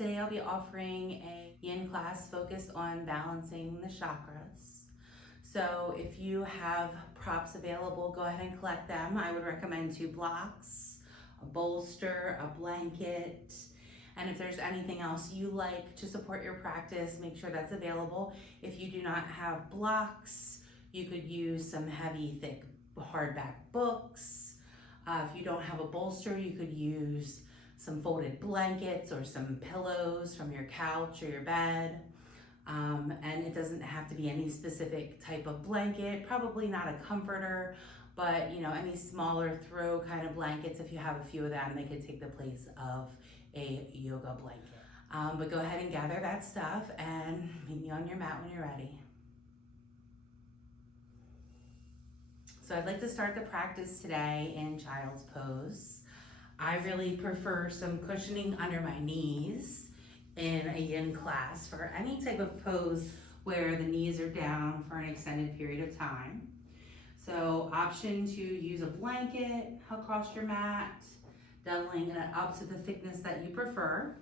Today I'll be offering a Yin class focused on balancing the chakras. So if you have props available, go ahead and collect them. I would recommend 2 blocks, a bolster, a blanket, and if there's anything else you like to support your practice, make sure that's available. If you do not have blocks, you could use some heavy, thick, hardback books. If you don't have a bolster, you could use some folded blankets or some pillows from your couch or your bed. And it doesn't have to be any specific type of blanket, probably not a comforter, but any smaller throw kind of blankets. If you have a few of them, they could take the place of a yoga blanket. But go ahead and gather that stuff and meet me on your mat when you're ready. So I'd like to start the practice today in child's pose. I really prefer some cushioning under my knees in a Yin class for any type of pose where the knees are down for an extended period of time. So option to use a blanket across your mat, doubling it up to the thickness that you prefer.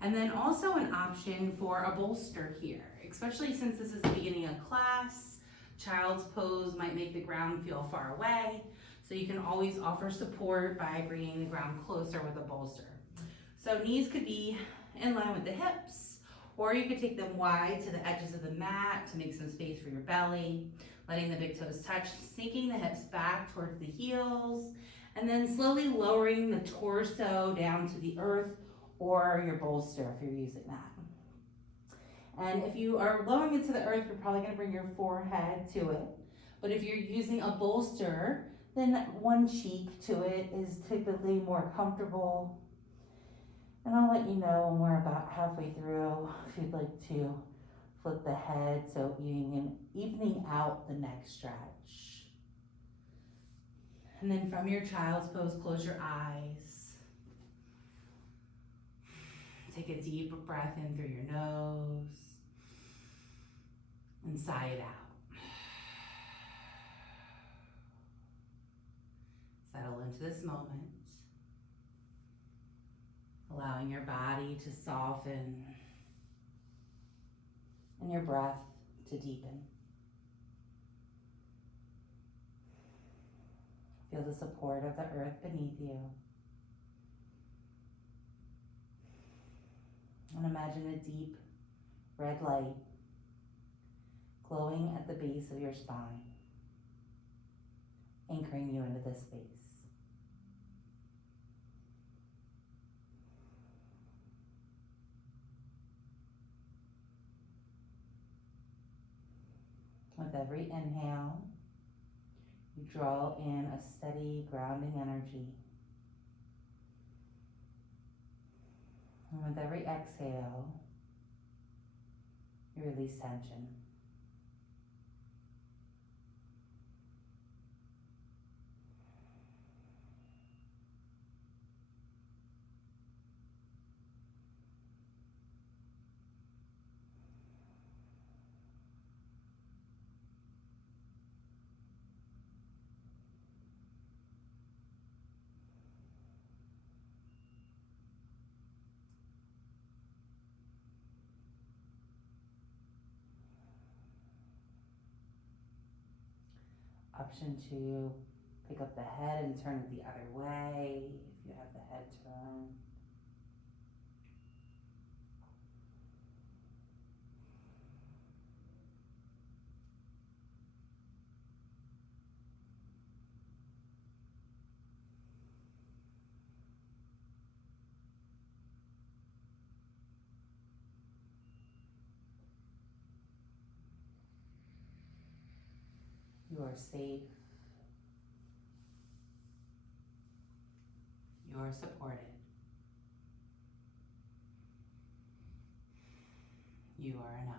And then also an option for a bolster here, especially since this is the beginning of class. Child's pose might make the ground feel far away. So you can always offer support by bringing the ground closer with a bolster. So knees could be in line with the hips, or you could take them wide to the edges of the mat to make some space for your belly, letting the big toes touch, sinking the hips back towards the heels, and then slowly lowering the torso down to the earth or your bolster if you're using that. And if you are lowering it to the earth, you're probably going to bring your forehead to it. But if you're using a bolster, then one cheek to it is typically more comfortable. And I'll let you know when we're about halfway through if you'd like to flip the head so evening out the neck stretch. And then from your child's pose, close your eyes. Take a deep breath in through your nose and sigh it out. Settle into this moment, allowing your body to soften and your breath to deepen. Feel the support of the earth beneath you. And imagine a deep red light glowing at the base of your spine, anchoring you into this space. With every inhale, you draw in a steady, grounding energy. And with every exhale, you release tension. Option to pick up the head and turn it the other way if you have the head turned. You are safe. You are supported. You are enough.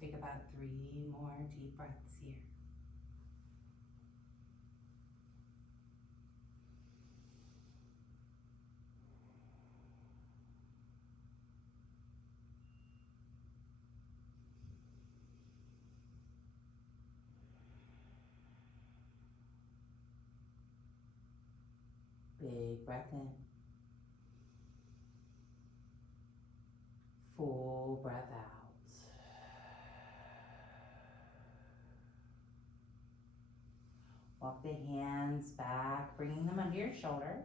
Take about 3 more deep breaths here. Big breath in. Full breath out. Walk the hands back, bringing them under your shoulders.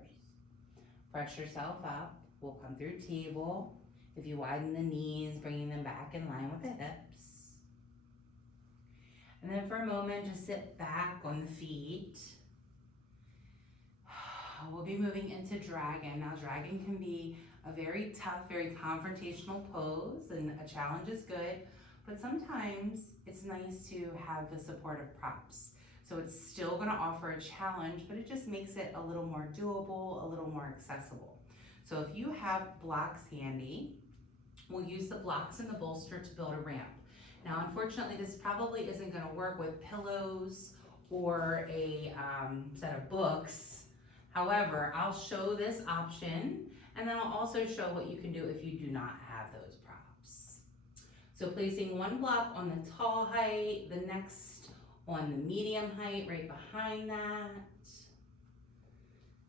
Press yourself up. We'll come through table. If you widen the knees, bringing them back in line with the hips. And then for a moment, just sit back on the feet. We'll be moving into dragon. Now, dragon can be a very tough, very confrontational pose, and a challenge is good, but sometimes it's nice to have the support of props. So it's still gonna offer a challenge, but it just makes it a little more doable, a little more accessible. So if you have blocks handy, we'll use the blocks and the bolster to build a ramp. Now, unfortunately, this probably isn't gonna work with pillows or a set of books. However, I'll show this option, and then I'll also show what you can do if you do not have those props. So placing one block on the tall height, the next on the medium height right behind that.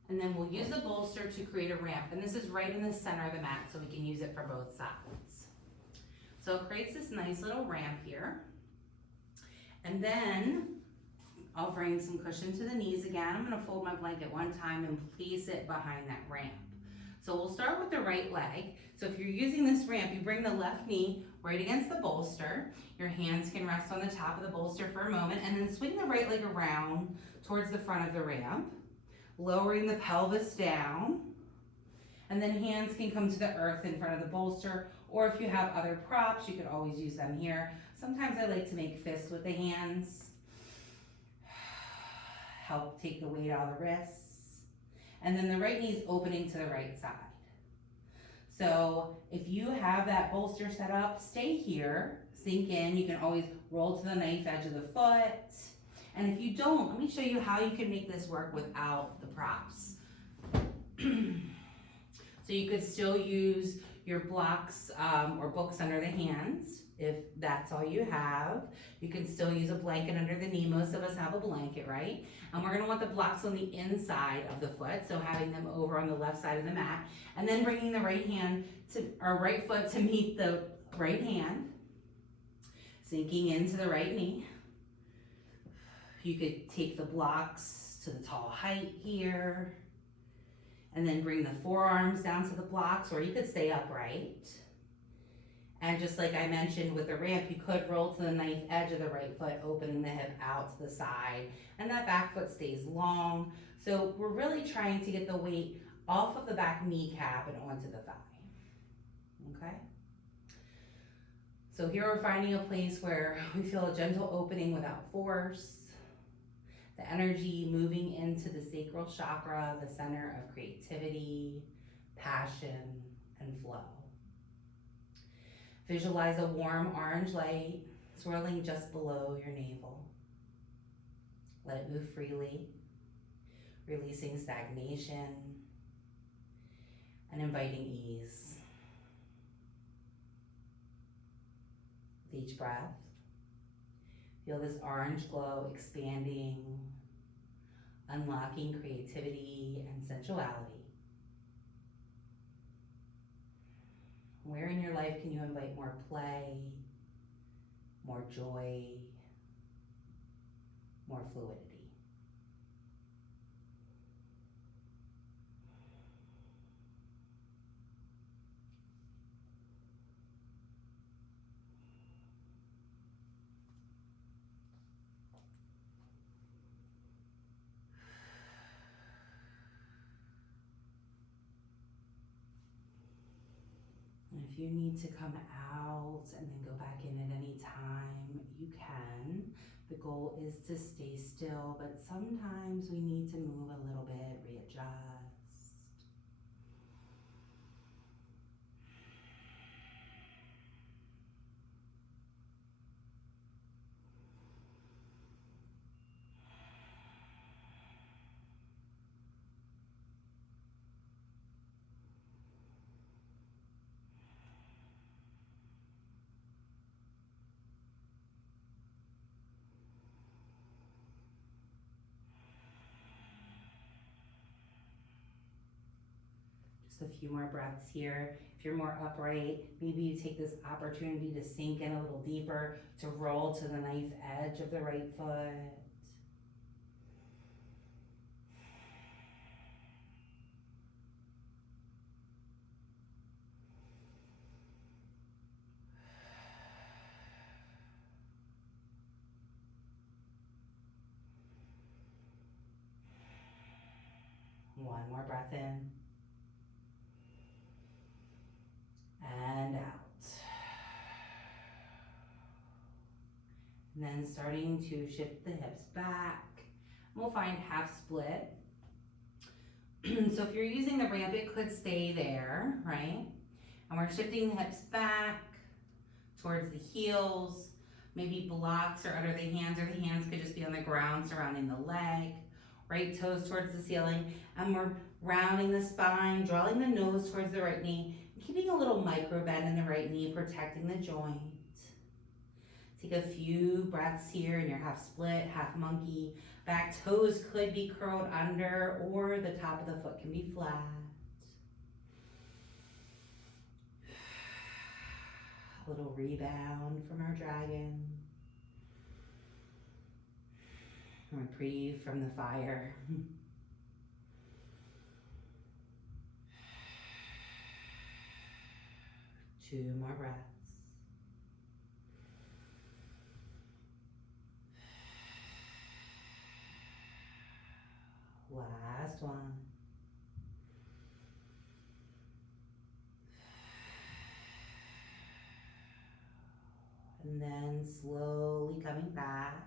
And then we'll use the bolster to create a ramp, and this is right in the center of the mat, so we can use it for both sides. So it creates this nice little ramp here. And then offering some cushion to the knees again. I'm gonna fold my blanket one time and place it behind that ramp. So we'll start with the right leg. So if you're using this ramp, you bring the left knee right against the bolster. Your hands can rest on the top of the bolster for a moment, and then swing the right leg around towards the front of the ramp, lowering the pelvis down. And then hands can come to the earth in front of the bolster, or if you have other props, you could always use them here. Sometimes I like to make fists with the hands. Help take the weight out of the wrists. And then the right knee is opening to the right side. So if you have that bolster set up, stay here, sink in. You can always roll to the knife edge of the foot. And if you don't, let me show you how you can make this work without the props. So you could still use your blocks or books under the hands if that's all you have. You can still use a blanket under the knee. Most of us have a blanket, right? And we're gonna want the blocks on the inside of the foot, so having them over on the left side of the mat, and then bringing the right hand to, or right foot to meet the right hand, sinking into the right knee. You could take the blocks to the tall height here, and then bring the forearms down to the blocks, or you could stay upright. And just like I mentioned with the ramp, you could roll to the knife edge of the right foot, opening the hip out to the side, and that back foot stays long. So we're really trying to get the weight off of the back kneecap and onto the thigh, okay? So here we're finding a place where we feel a gentle opening without force, the energy moving into the sacral chakra, the center of creativity, passion, and flow. Visualize a warm orange light swirling just below your navel. Let it move freely, releasing stagnation and inviting ease. With each breath, feel this orange glow expanding, unlocking creativity and sensuality. Where in your life can you invite more play, more joy, more fluidity? And if you need to come out and then go back in at any time, you can. The goal is to stay still, but sometimes we need to move a little bit, readjust. Just a few more breaths here. If you're more upright, maybe you take this opportunity to sink in a little deeper, to roll to the knife edge of the right foot. One more breath in. And out. And then starting to shift the hips back. We'll find half split. So if you're using the ramp, it could stay there, right? And we're shifting the hips back towards the heels. Maybe blocks are under the hands, or the hands could just be on the ground surrounding the leg. Right toes towards the ceiling. And we're rounding the spine, drawing the nose towards the right knee, keeping a little micro bend in the right knee, protecting the joint. Take a few breaths here in your half split, half monkey. Back toes could be curled under, or the top of the foot can be flat. A little rebound from our dragon. Reprieve from the fire. 2 more breaths. Last one. And then slowly coming back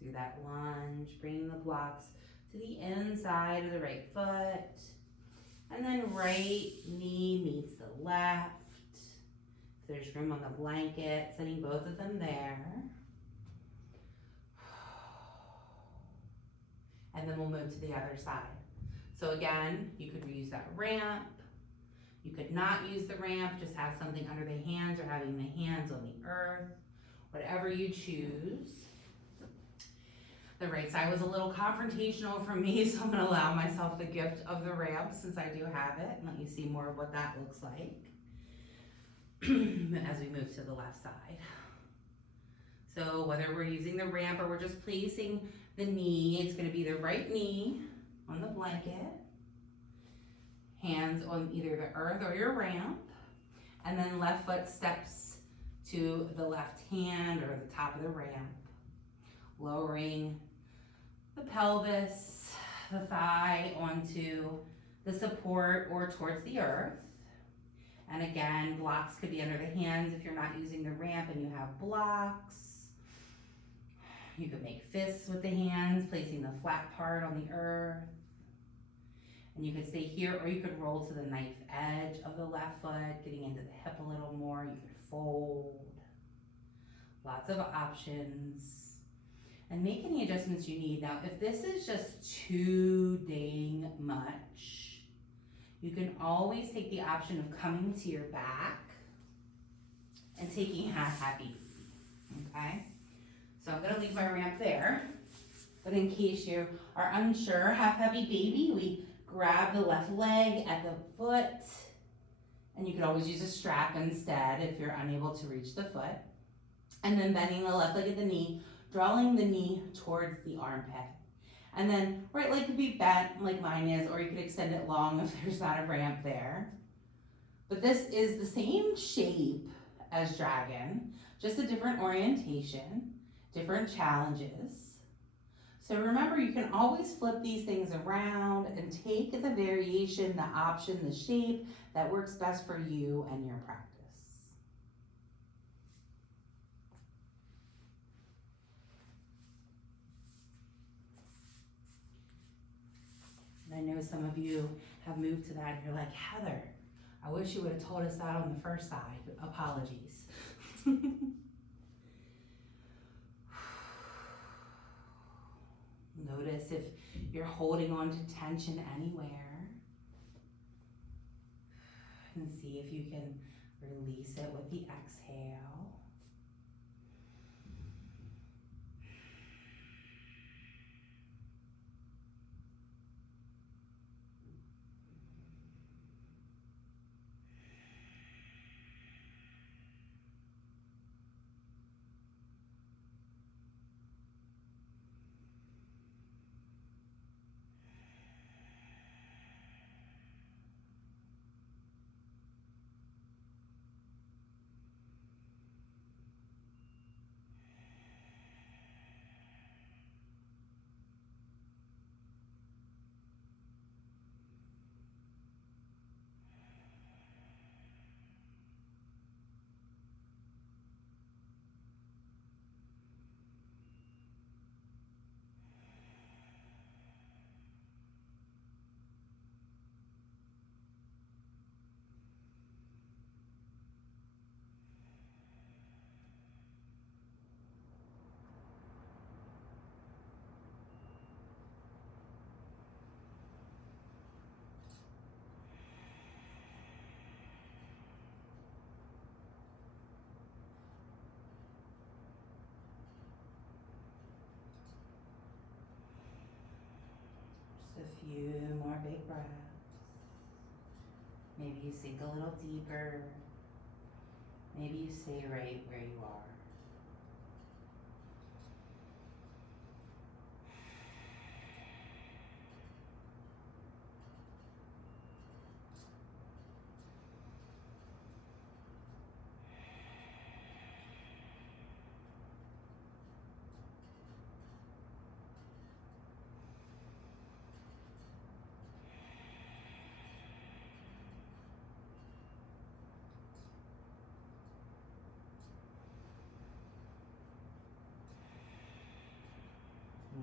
through that lunge, bringing the blocks to the inside of the right foot. And then right knee meets the left. If there's room on the blanket, setting both of them there. And then we'll move to the other side. So again, you could use that ramp. You could not use the ramp, just have something under the hands or having the hands on the earth, whatever you choose. The right side was a little confrontational for me, so I'm gonna allow myself the gift of the ramp since I do have it, and let you see more of what that looks like as we move to the left side. So whether we're using the ramp or we're just placing the knee, it's gonna be the right knee on the blanket, hands on either the earth or your ramp, and then left foot steps to the left hand or the top of the ramp, lowering the pelvis, the thigh onto the support or towards the earth. And again, blocks could be under the hands if you're not using the ramp and you have blocks. You could make fists with the hands, placing the flat part on the earth. And you could stay here, or you could roll to the knife edge of the left foot, getting into the hip a little more. You could fold. Lots of options. And make any adjustments you need. Now, if this is just too dang much, you can always take the option of coming to your back and taking half happy, okay? So I'm gonna leave my ramp there, but in case you are unsure, half happy baby, we grab the left leg at the foot, and you could always use a strap instead if you're unable to reach the foot. And then bending the left leg at the knee, drawing the knee towards the armpit. And then right leg could be bent like mine is, or you could extend it long if there's not a ramp there. But this is the same shape as dragon, just a different orientation, different challenges. So remember, you can always flip these things around and take the variation, the option, the shape that works best for you and your practice. And I know some of you have moved to that and you're like, Heather, I wish you would have told us that on the first side. Apologies. Notice if you're holding on to tension anywhere. And see if you can release it with the exhale. a few more big breaths. Maybe you sink a little deeper. Maybe you stay right where you are.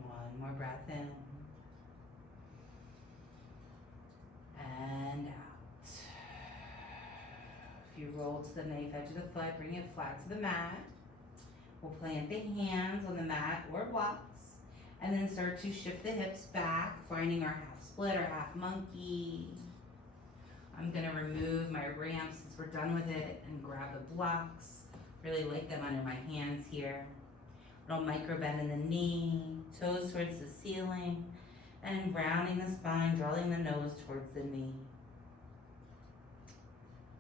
One more breath in. And out. If you roll to the knife edge of the foot, bring it flat to the mat. We'll plant the hands on the mat or blocks. And then start to shift the hips back, finding our half split or half monkey. I'm gonna remove my ramp since we're done with it and grab the blocks. Really like them under my hands here. Little micro bend in the knee, toes towards the ceiling, and rounding the spine, drawing the nose towards the knee.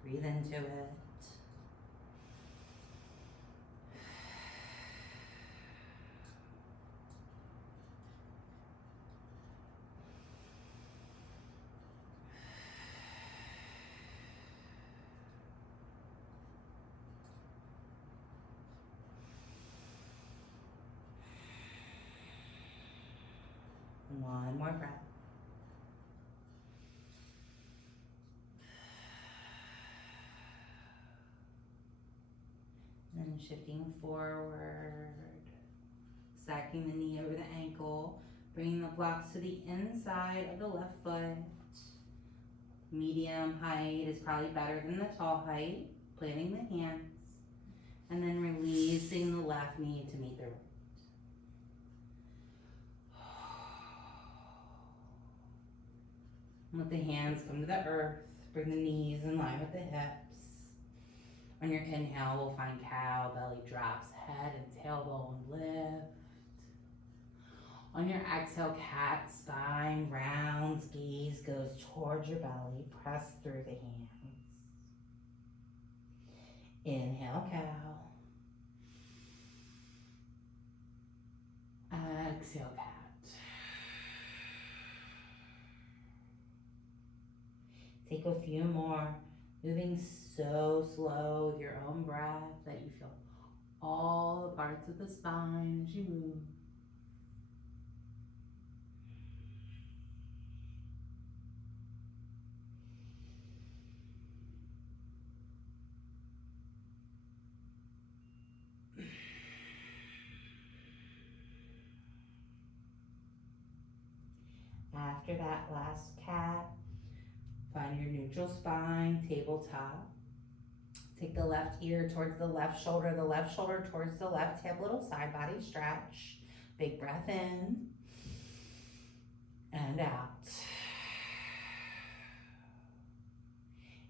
Breathe into it. One more breath. Then shifting forward, stacking the knee over the ankle, bringing the blocks to the inside of the left foot. Medium height is probably better than the tall height. Planting the hands, and then releasing the left knee to meet the right. Let the hands come to the earth. Bring the knees in line with the hips. On your inhale, we'll find cow, belly drops, head and tailbone lift. On your exhale, cat, spine rounds, gaze goes towards your belly. Press through the hands. Inhale, cow. Exhale, cat. Take a few more, moving so slow with your own breath that you feel all the parts of the spine as you move. After that last cat, find your neutral spine, tabletop. Take the left ear towards the left shoulder towards the left hip, little side body stretch. Big breath in and out.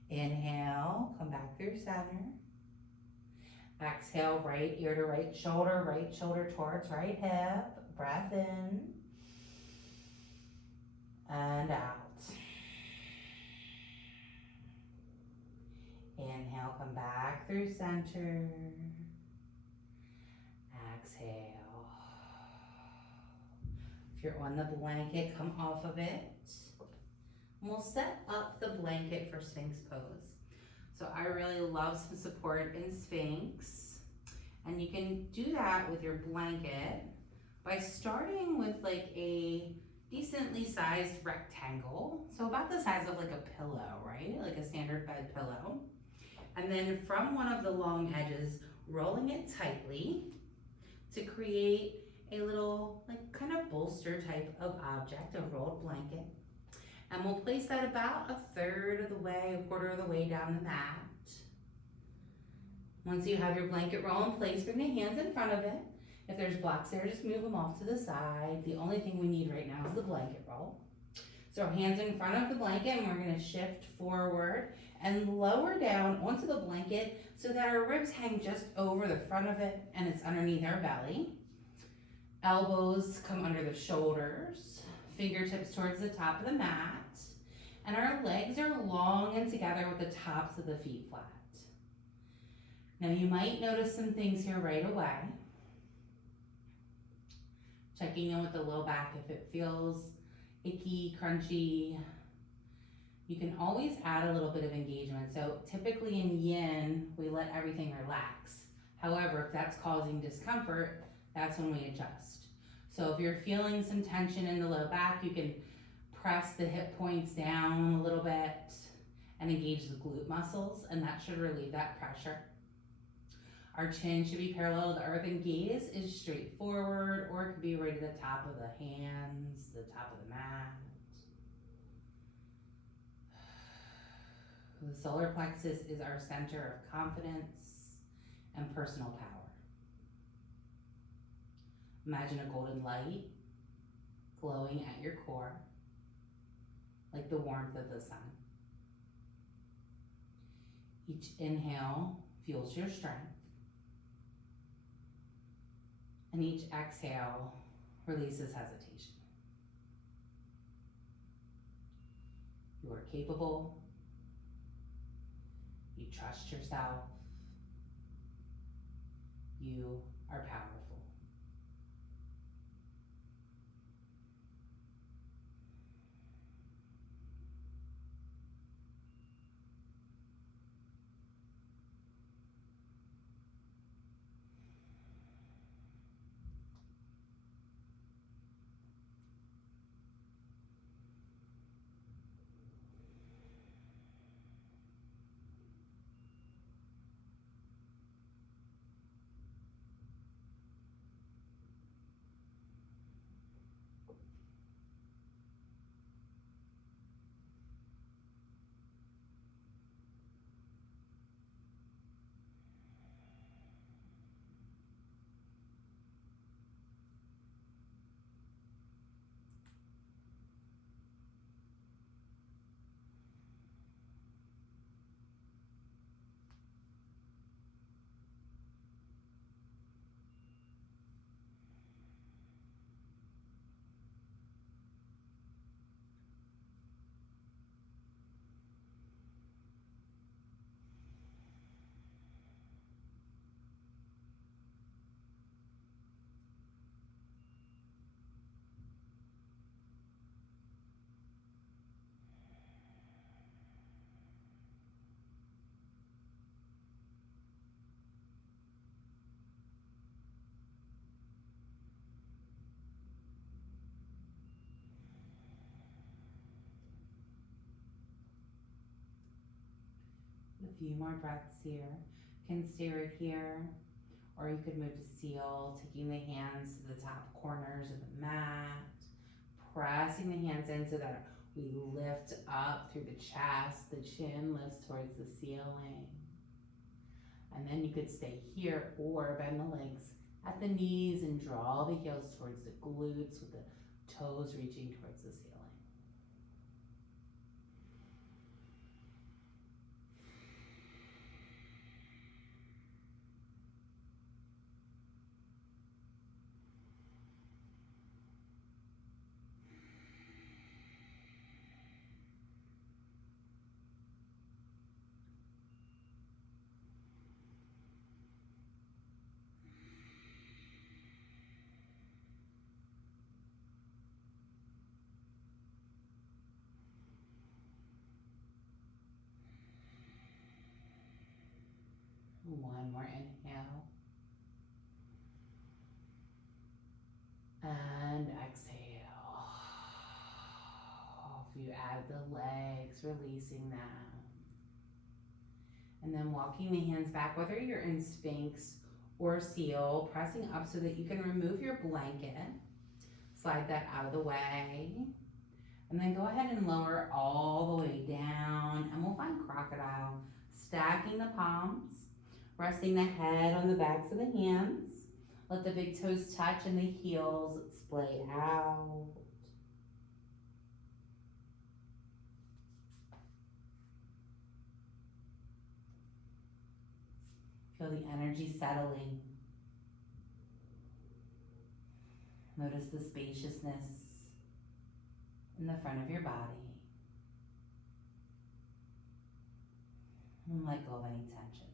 Inhale, come back through center. Exhale, right ear to right shoulder towards right hip. Breath in and out. Inhale, come back through center. Exhale. If you're on the blanket, come off of it. And we'll set up the blanket for Sphinx pose. So I really love some support in Sphinx. And you can do that with your blanket by starting with like a decently sized rectangle. So about the size of like a pillow, right? Like a standard bed pillow. And then from one of the long edges, rolling it tightly to create a little like kind of bolster type of object, a rolled blanket. And we'll place that about a third of the way, a quarter of the way down the mat. Once you have your blanket roll in place, bring the hands in front of it. If there's blocks there, just move them off to the side. The only thing we need right now is the blanket roll. So hands in front of the blanket, and we're gonna shift forward and lower down onto the blanket so that our ribs hang just over the front of it and it's underneath our belly. Elbows come under the shoulders. fingertips towards the top of the mat. And our legs are long and together with the tops of the feet flat. Now you might notice some things here right away. Checking in with the low back if it feels icky, crunchy. You can always add a little bit of engagement. So typically in yin, we let everything relax. However, if that's causing discomfort, that's when we adjust. So if you're feeling some tension in the low back, you can press the hip points down a little bit and engage the glute muscles, and that should relieve that pressure. Our chin should be parallel to the earth, and gaze is straight forward, or it could be right at the top of the hands, the top of the mat. The solar plexus is our center of confidence and personal power. Imagine a golden light glowing at your core, like the warmth of the sun. Each inhale fuels your strength, and each exhale releases hesitation. You are capable. You trust yourself. You are powerful. A few more breaths here. Can stay right here, or you could move to seal, taking the hands to the top corners of the mat, pressing the hands in so that we lift up through the chest, the chin lifts towards the ceiling. And then you could stay here or bend the legs at the knees and draw the heels towards the glutes with the toes reaching towards the ceiling. One more inhale. And exhale. If you add the legs, releasing them. And then walking the hands back, whether you're in Sphinx or Seal, pressing up so that you can remove your blanket. Slide that out of the way. And then go ahead and lower all the way down. And we'll find Crocodile. Stacking the palms. Resting the head on the backs of the hands. Let the big toes touch and the heels splay out. Feel the energy settling. Notice the spaciousness. in the front of your body. And let go of any tension.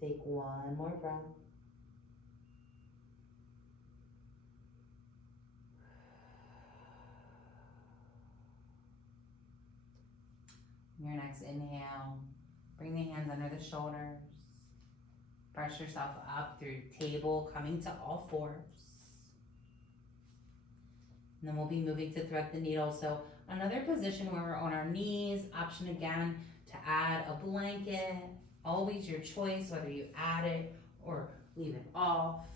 Take one more breath. Your next inhale, bring the hands under the shoulders. Press yourself up through table, coming to all fours. And then we'll be moving to thread the needle. So another position where we're on our knees. Option again to add a blanket. Always your choice whether you add it or leave it off.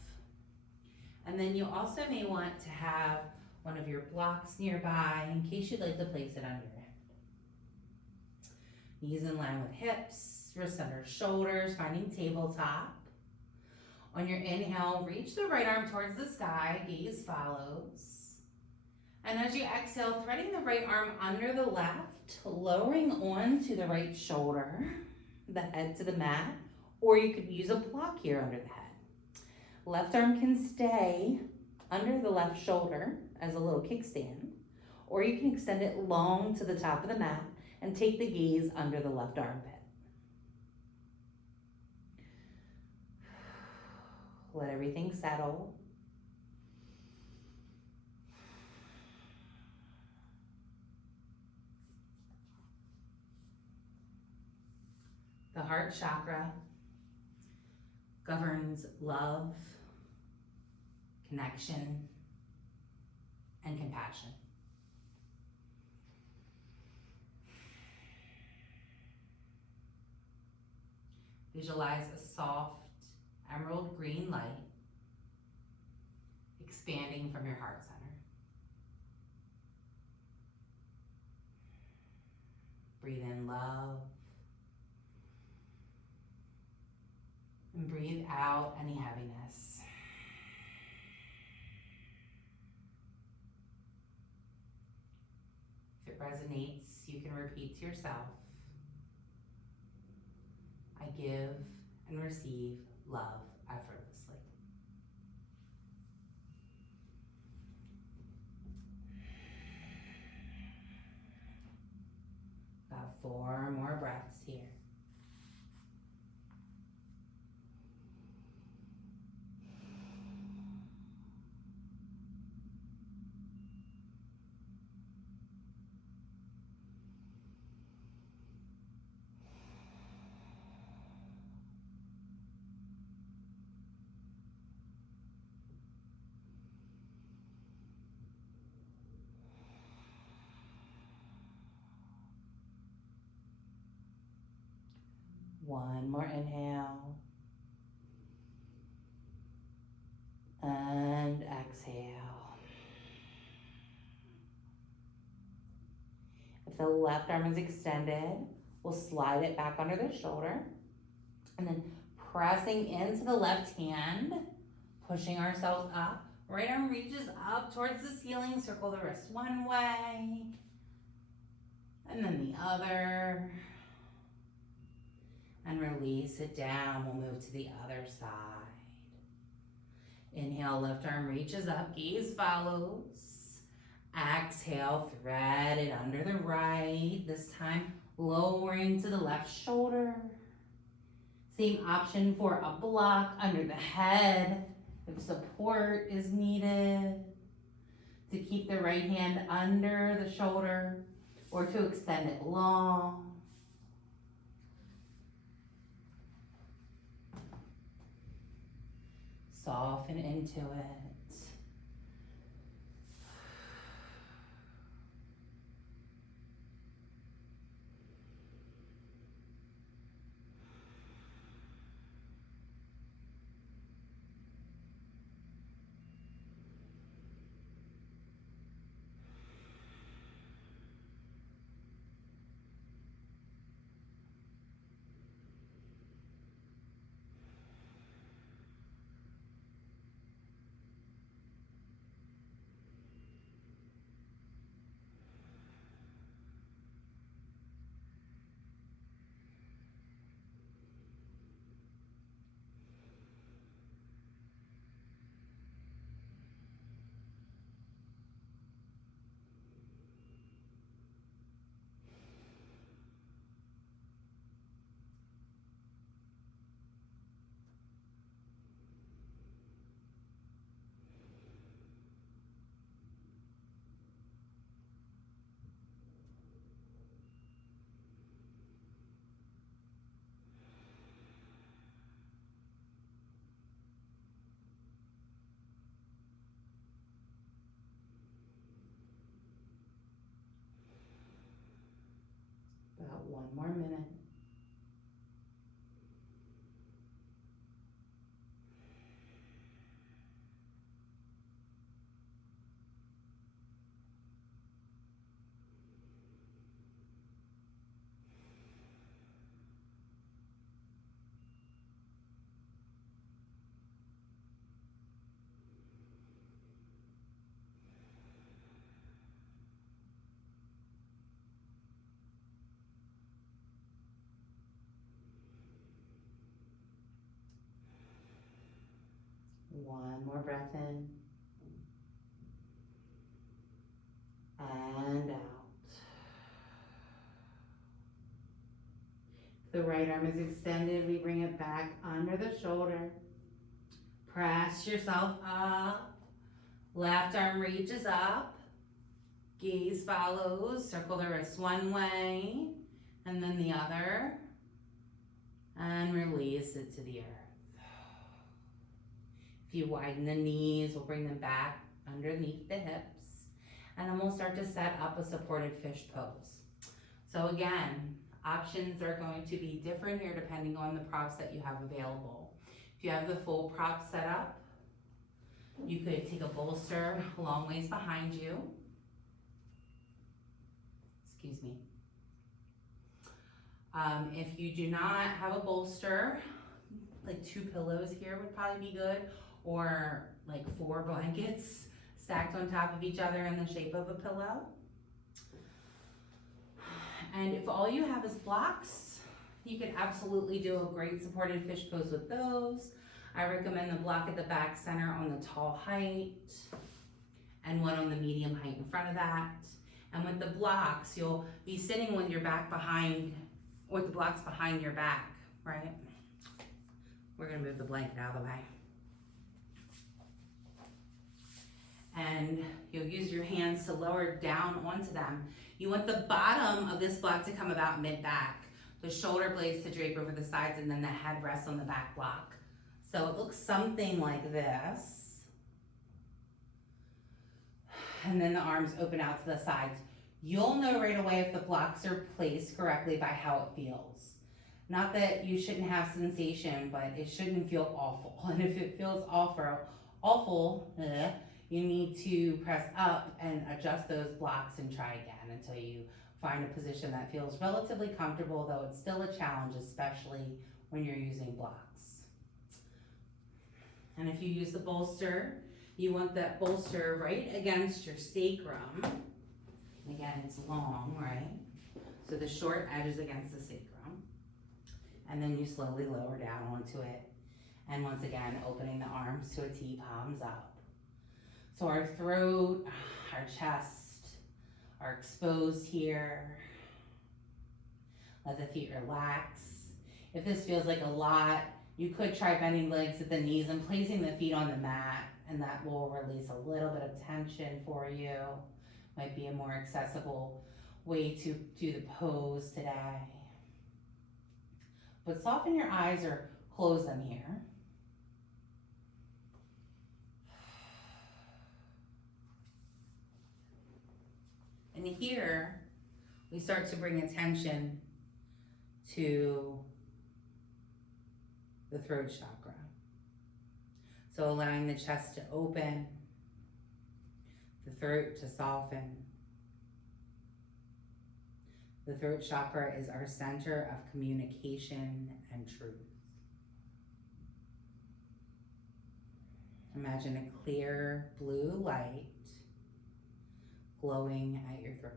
And then you also may want to have one of your blocks nearby in case you'd like to place it under your head. Knees in line with hips, wrists under shoulders, finding tabletop. On your inhale, reach the right arm towards the sky, gaze follows. And as you exhale, threading the right arm under the left, lowering onto the right shoulder, the head to the mat, or you could use a block here under the head. Left arm can stay under the left shoulder as a little kickstand, or you can extend it long to the top of the mat and take the gaze under the left armpit. Let everything settle. The heart chakra governs love, connection, and compassion. Visualize a soft emerald green light expanding from your heart center. Breathe in love. And breathe out any heaviness. If it resonates, you can repeat to yourself, I give and receive love effortlessly. About 4 more breaths here. One more inhale. And exhale. If the left arm is extended, we'll slide it back under the shoulder. And then pressing into the left hand, pushing ourselves up. Right arm reaches up towards the ceiling. Circle the wrist one way. And then the other. And release it down. We'll move to the other side. Inhale, left arm reaches up, gaze follows. Exhale, thread it under the right. This time, lowering to the left shoulder. Same option for a block under the head if support is needed. To keep the right hand under the shoulder or to extend it long. Soften into it. more breath in. And out. The right arm is extended. We bring it back under the shoulder. Press yourself up. Left arm reaches up. Gaze follows. Circle the wrists one way and then the other. And release it to the earth. If you widen the knees, we'll bring them back underneath the hips. And then we'll start to set up a supported fish pose. So again, options are going to be different here depending on the props that you have available. If you have the full prop set up, you could take a bolster a long ways behind you. Excuse me. If you do not have a bolster, like 2 pillows here would probably be good, or like 4 blankets stacked on top of each other in the shape of a pillow. And if all you have is blocks, you can absolutely do a great supported fish pose with those. I recommend the block at the back center on the tall height and one on the medium height in front of that. And with the blocks, you'll be sitting with your back behind, with the blocks behind your back, right? We're gonna move the blanket out of the way. And you'll use your hands to lower down onto them. You want the bottom of this block to come about mid-back, the shoulder blades to drape over the sides, and then the head rests on the back block. So it looks something like this. And then the arms open out to the sides. You'll know right away if the blocks are placed correctly by how it feels. Not that you shouldn't have sensation, but it shouldn't feel awful. And if it feels awful, you need to press up and adjust those blocks and try again until you find a position that feels relatively comfortable, though it's still a challenge, especially when you're using blocks. And if you use the bolster, you want that bolster right against your sacrum. Again, it's long, right? So the short edge is against the sacrum. And then you slowly lower down onto it. And once again, opening the arms to a T, palms up. So our throat, our chest are exposed here. Let the feet relax. If this feels like a lot, you could try bending legs at the knees and placing the feet on the mat, and that will release a little bit of tension for you. Might be a more accessible way to do the pose today. But soften your eyes or close them here. And here, we start to bring attention to the throat chakra. So allowing the chest to open, the throat to soften. The throat chakra is our center of communication and truth. Imagine a clear blue light glowing at your throat.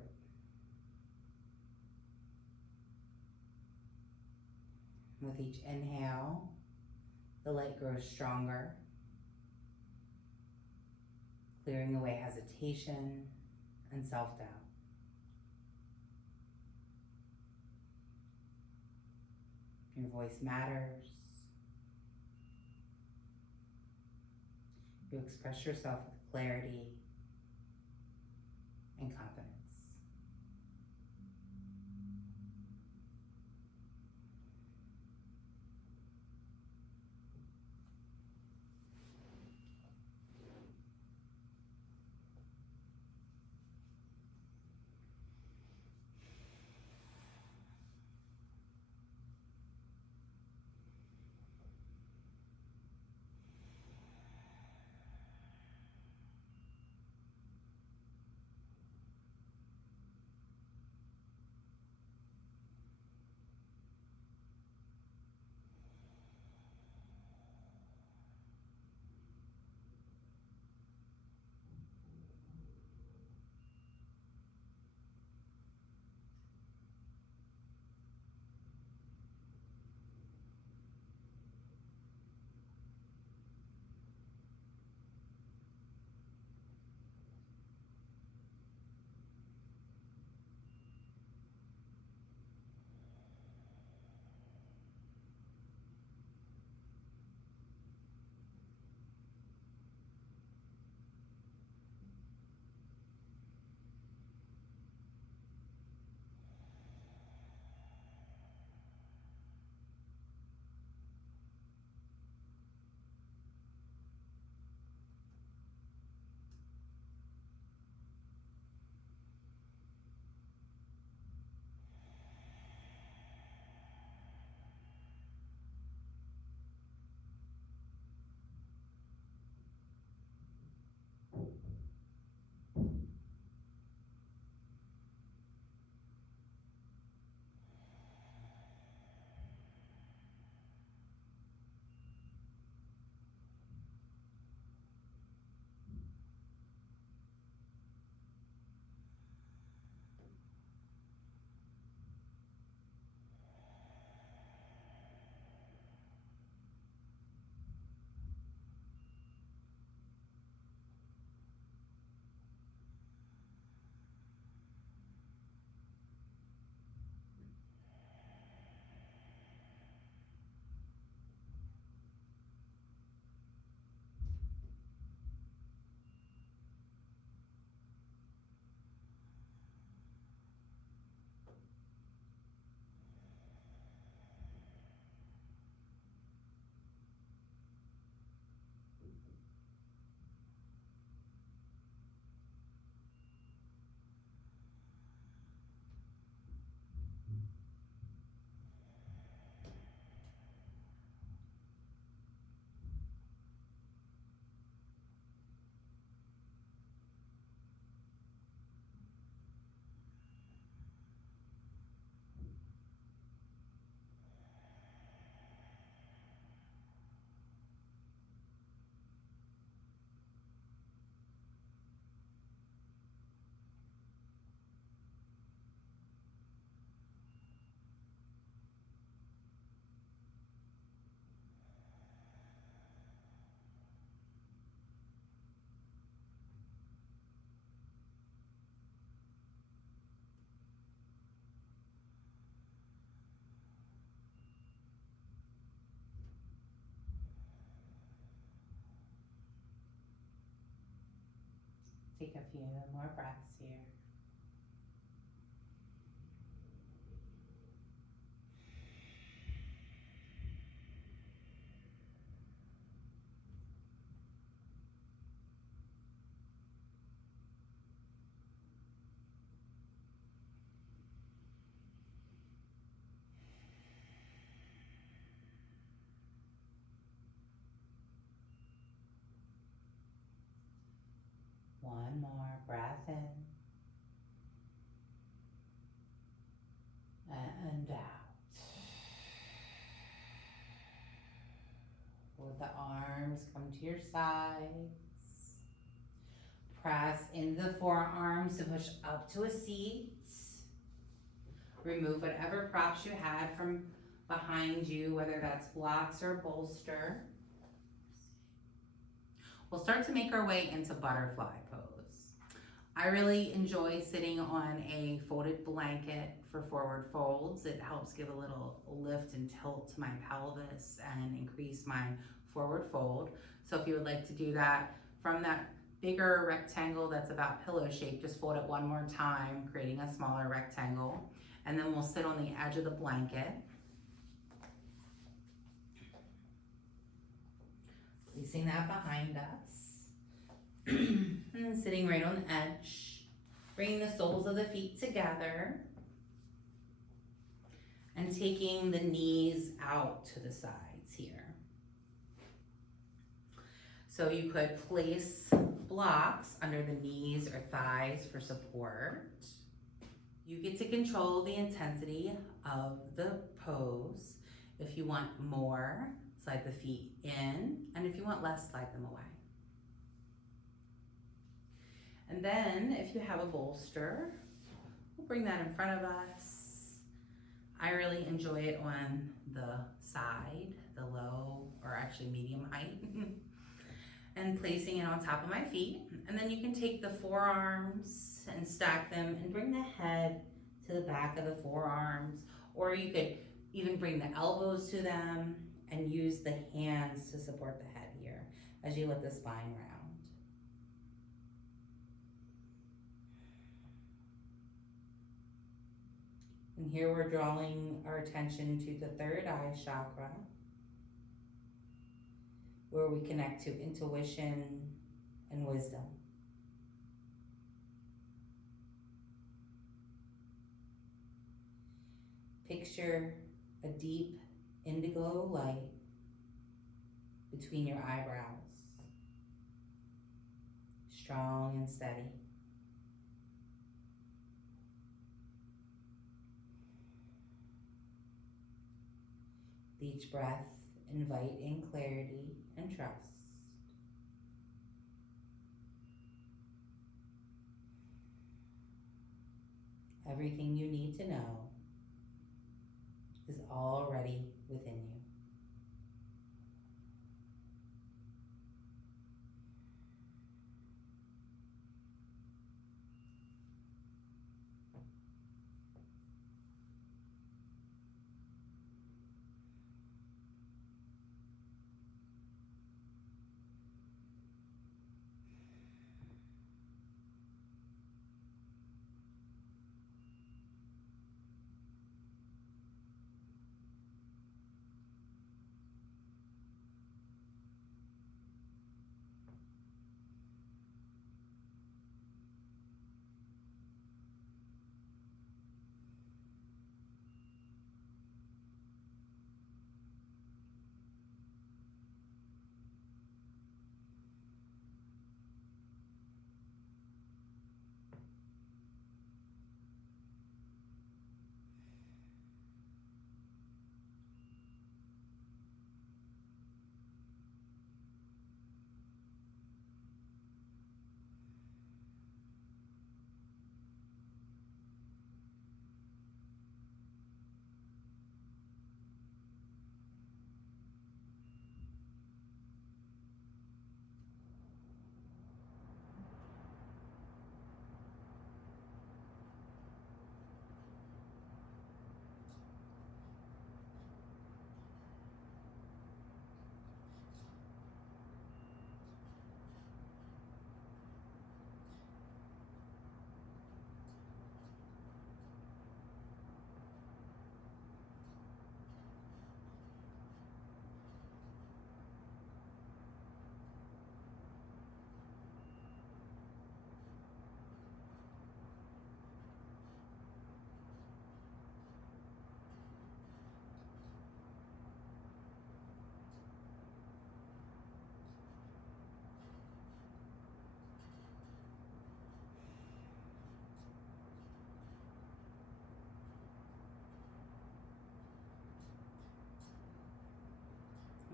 With each inhale, the light grows stronger, clearing away hesitation and self-doubt. Your voice matters. You express yourself with clarity and confidence. Take a few more breaths here. One more breath in and out. Let the arms come to your sides. Press into the forearms to push up to a seat. Remove whatever props you had from behind you, whether that's blocks or bolster. We'll start to make our way into butterfly pose. I really enjoy sitting on a folded blanket for forward folds. It helps give a little lift and tilt to my pelvis and increase my forward fold. So if you would like to do that from that bigger rectangle that's about pillow shaped, just fold it one more time, creating a smaller rectangle. And then we'll sit on the edge of the blanket. Placing that behind us. And then sitting right on the edge. Bringing the soles of the feet together. And taking the knees out to the sides here. So you could place blocks under the knees or thighs for support. You get to control the intensity of the pose. If you want more, slide the feet in, and if you want less, slide them away. And then if you have a bolster, we'll bring that in front of us. I really enjoy it on the side, the low, or actually medium height. And placing it on top of my feet. And then you can take the forearms and stack them and bring the head to the back of the forearms, or you could even bring the elbows to them and use the hands to support the head here as you let the spine round. And here we're drawing our attention to the third eye chakra, where we connect to intuition and wisdom. Picture a deep indigo light between your eyebrows, strong and steady. With each breath, invite in clarity and trust. Everything you need to know is already within you.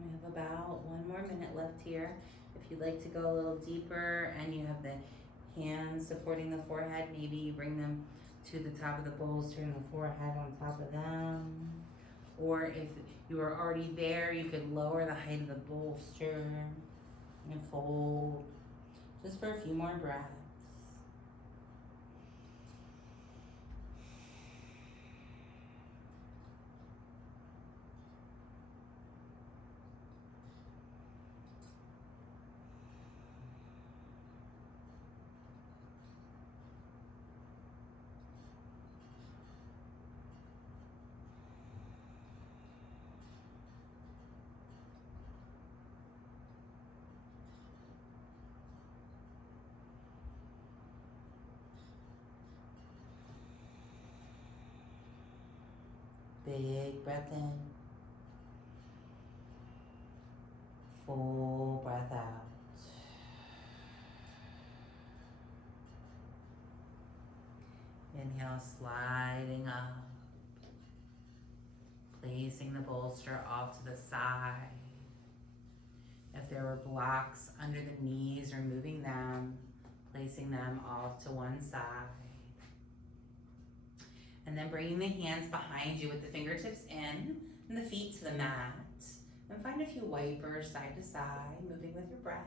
We have about 1 more minute left here. If you'd like to go a little deeper and you have the hands supporting the forehead, maybe you bring them to the top of the bolster and the forehead on top of them. Or if you are already there, you could lower the height of the bolster and fold just for a few more breaths. Big breath in, full breath out. Inhale, sliding up, placing the bolster off to the side. If there were blocks under the knees, removing them, placing them off to one side. And then bringing the hands behind you with the fingertips in and the feet to the mat. And find a few wipers side to side, moving with your breath.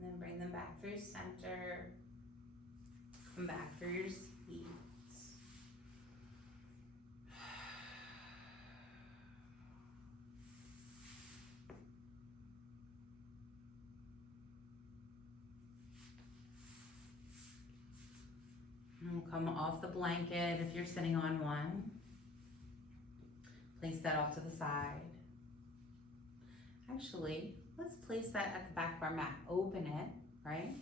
And then bring them back through center. Come back through your seats. And we'll come off the blanket if you're sitting on one. Place that off to the side. Actually, let's place that at the back of our mat. Open it, right?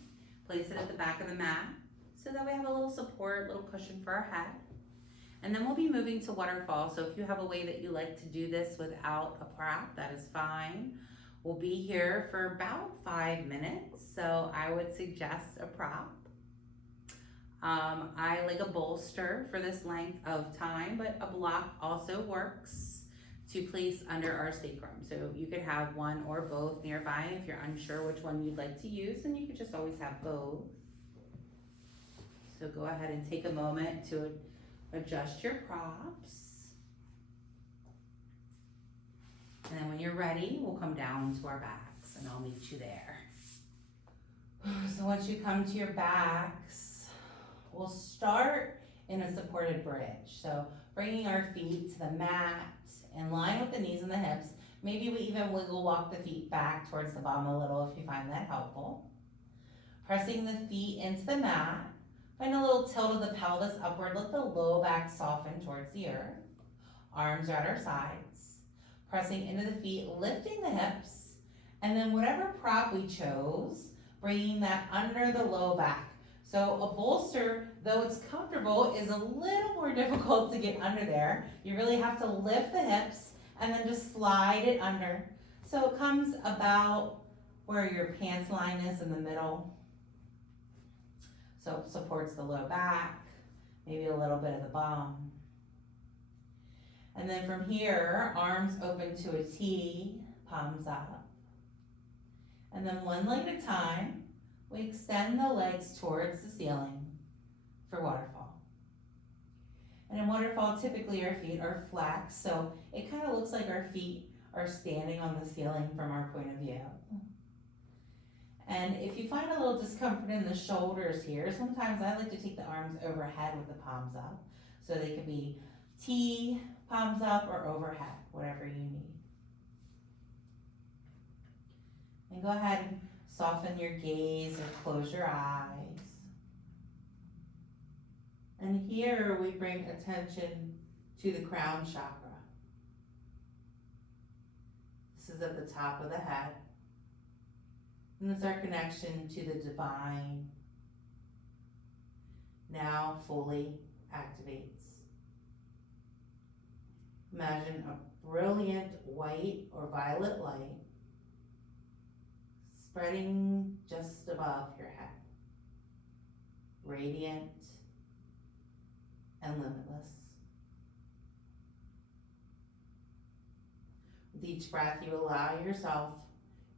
Place it at the back of the mat so that we have a little support, little cushion for our head. And then we'll be moving to waterfall. So if you have a way that you like to do this without a prop, that is fine. We'll be here for about 5 minutes, so I would suggest a prop. I like a bolster for this length of time, but a block also works to place under our sacrum. So you could have one or both nearby if you're unsure which one you'd like to use, and you could just always have both. So go ahead and take a moment to adjust your props. And then when you're ready, we'll come down to our backs and I'll meet you there. So once you come to your backs, we'll start in a supported bridge. So bringing our feet to the mat in line with the knees and the hips. Maybe we even wiggle walk the feet back towards the bottom a little if you find that helpful. Pressing the feet into the mat. Find a little tilt of the pelvis upward. Let the low back soften towards the earth. Arms are at our sides. Pressing into the feet, lifting the hips. And then whatever prop we chose, bringing that under the low back. So a bolster, though it's comfortable, is a little more difficult to get under there. You really have to lift the hips and then just slide it under. So it comes about where your pants line is in the middle. So it supports the low back, maybe a little bit of the bum. And then from here, arms open to a T, palms up. And then one leg at a time, we extend the legs towards the ceiling for waterfall. And in waterfall, typically our feet are flexed, so it kind of looks like our feet are standing on the ceiling from our point of view. And if you find a little discomfort in the shoulders here, sometimes I like to take the arms overhead with the palms up. So they could be T, palms up, or overhead, whatever you need. And go ahead and soften your gaze or close your eyes. And here we bring attention to the crown chakra. This is at the top of the head. And as our connection to the divine now fully activates. Imagine a brilliant white or violet light spreading just above your head, radiant and limitless. With each breath, you allow yourself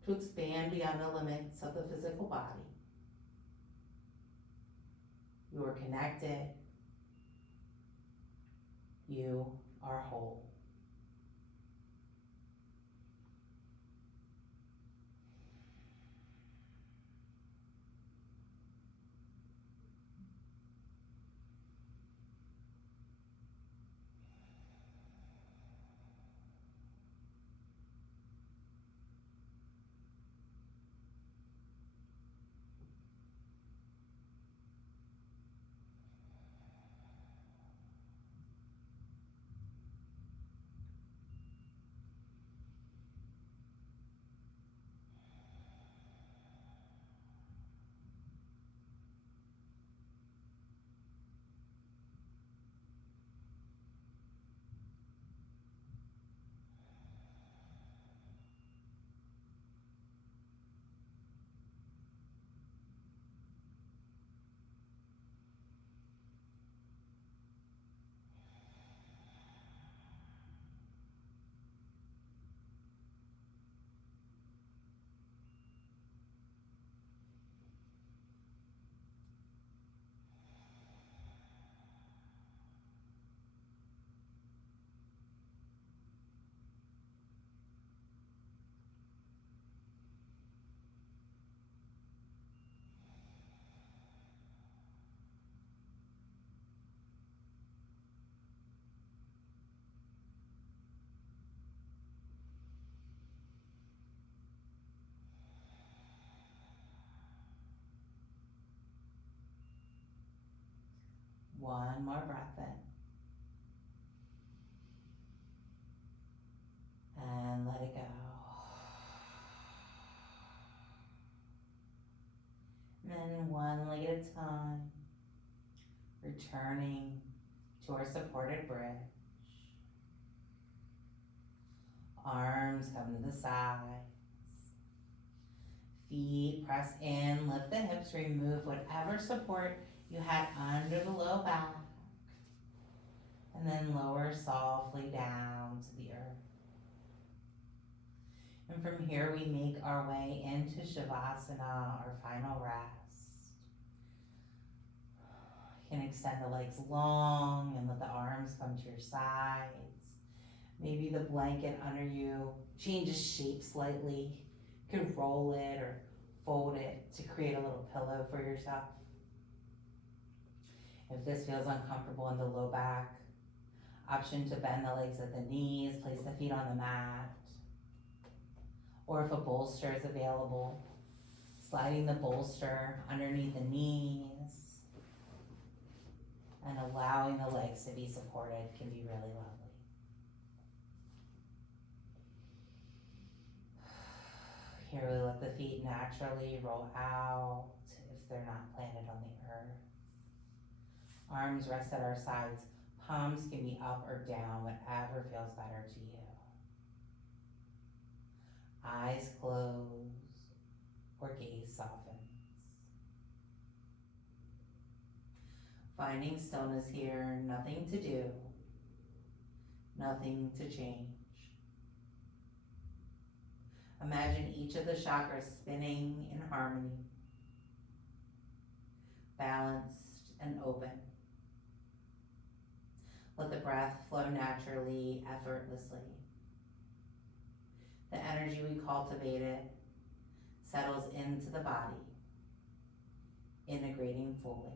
to expand beyond the limits of the physical body. You are connected. You are whole. One more breath in. And let it go. And then one leg at a time, returning to our supported bridge. Arms come to the sides. Feet press in, lift the hips, remove whatever support you had under the low back. And then lower softly down to the earth. And from here we make our way into Shavasana, our final rest. You can extend the legs long and let the arms come to your sides. Maybe the blanket under you changes shape slightly. You can roll it or fold it to create a little pillow for yourself. If this feels uncomfortable in the low back, option to bend the legs at the knees, place the feet on the mat. Or if a bolster is available, sliding the bolster underneath the knees and allowing the legs to be supported can be really lovely. Here we let the feet naturally roll out if they're not planted on the earth. Arms rest at our sides. Palms can be up or down, whatever feels better to you. Eyes closed or gaze softens. Finding stillness here, nothing to do, nothing to change. Imagine each of the chakras spinning in harmony, balanced and open. Let the breath flow naturally, effortlessly. The energy we cultivated settles into the body, integrating fully.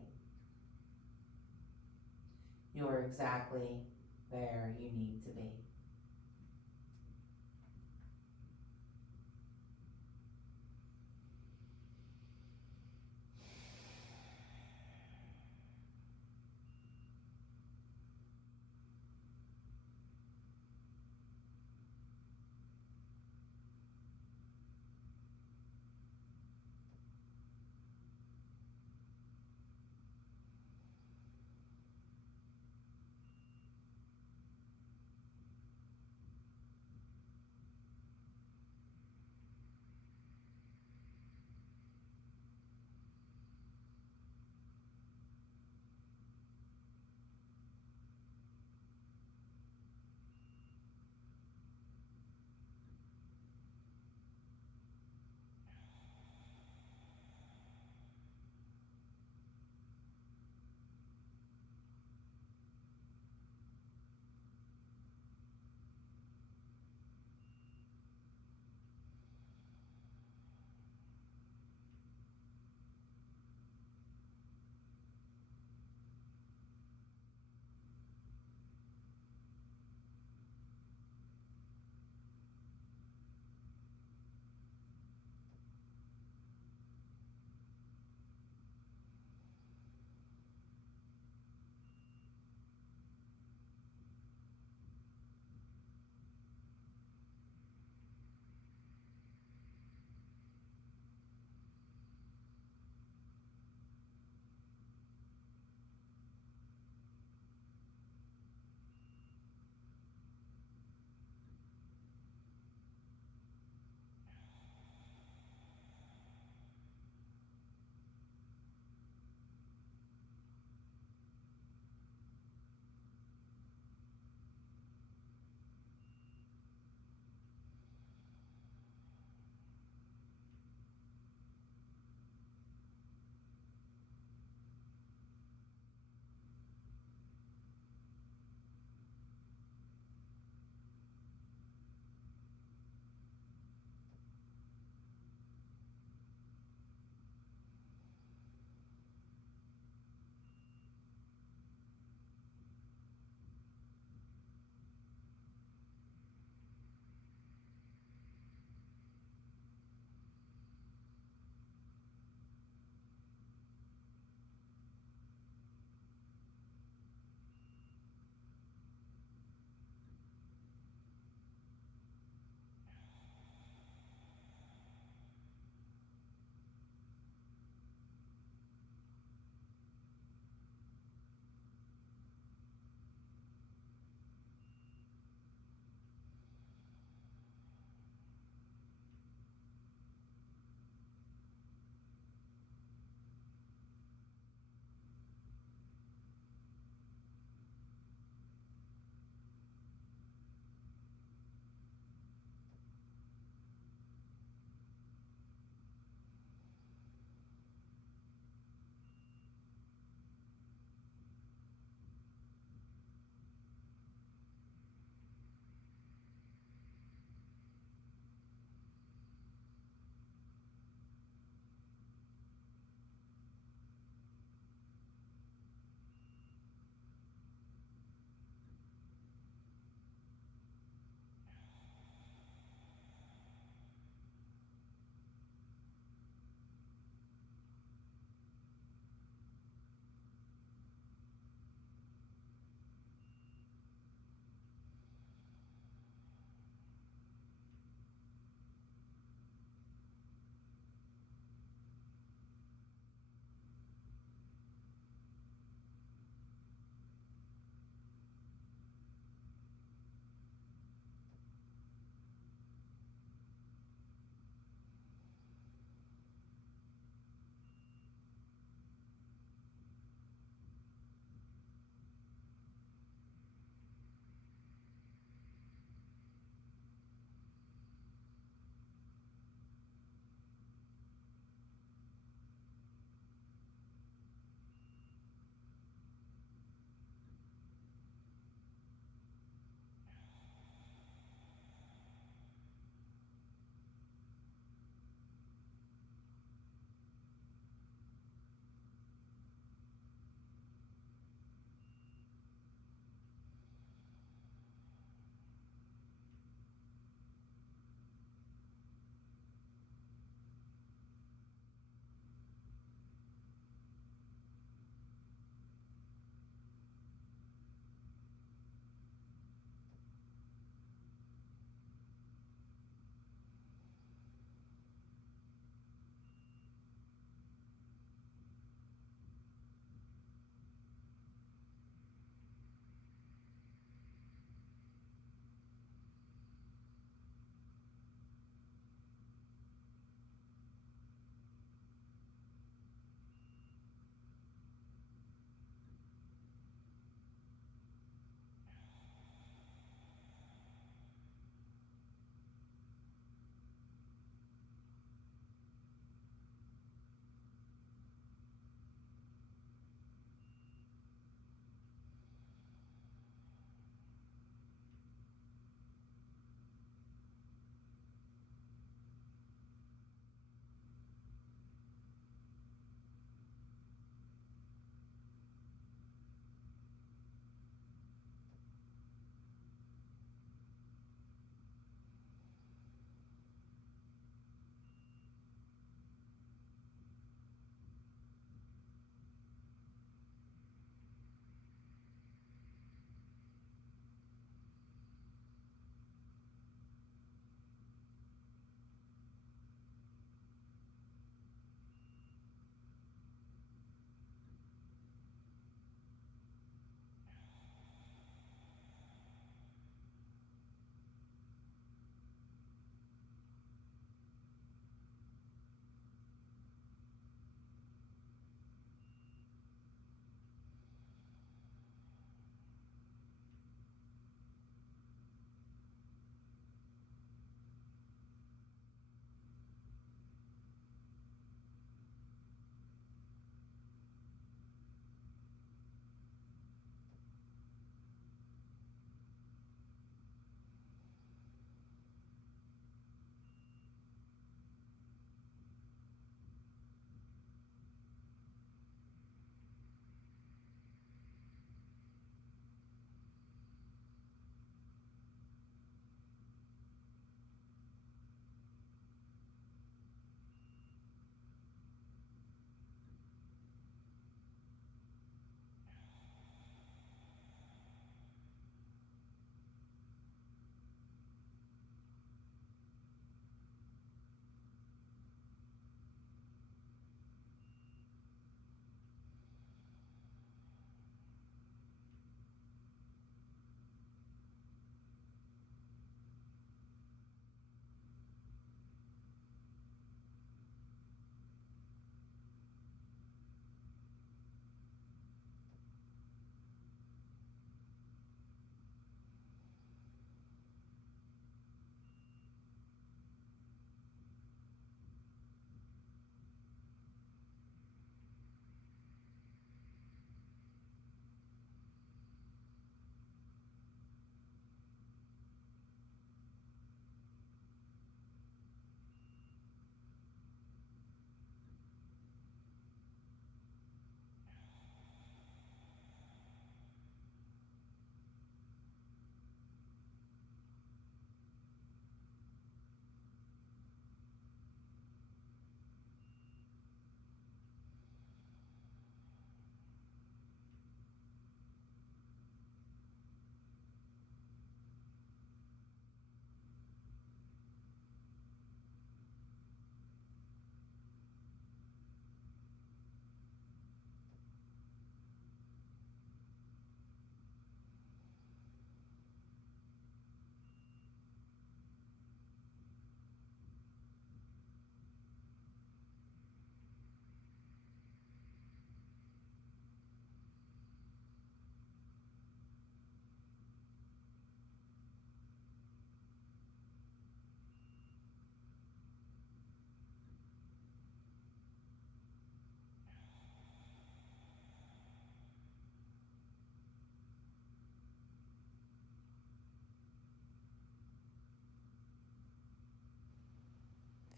You are exactly where you need to be.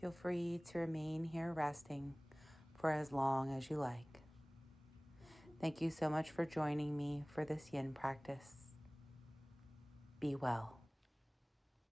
Feel free to remain here resting for as long as you like. Thank you so much for joining me for this yin practice. Be well.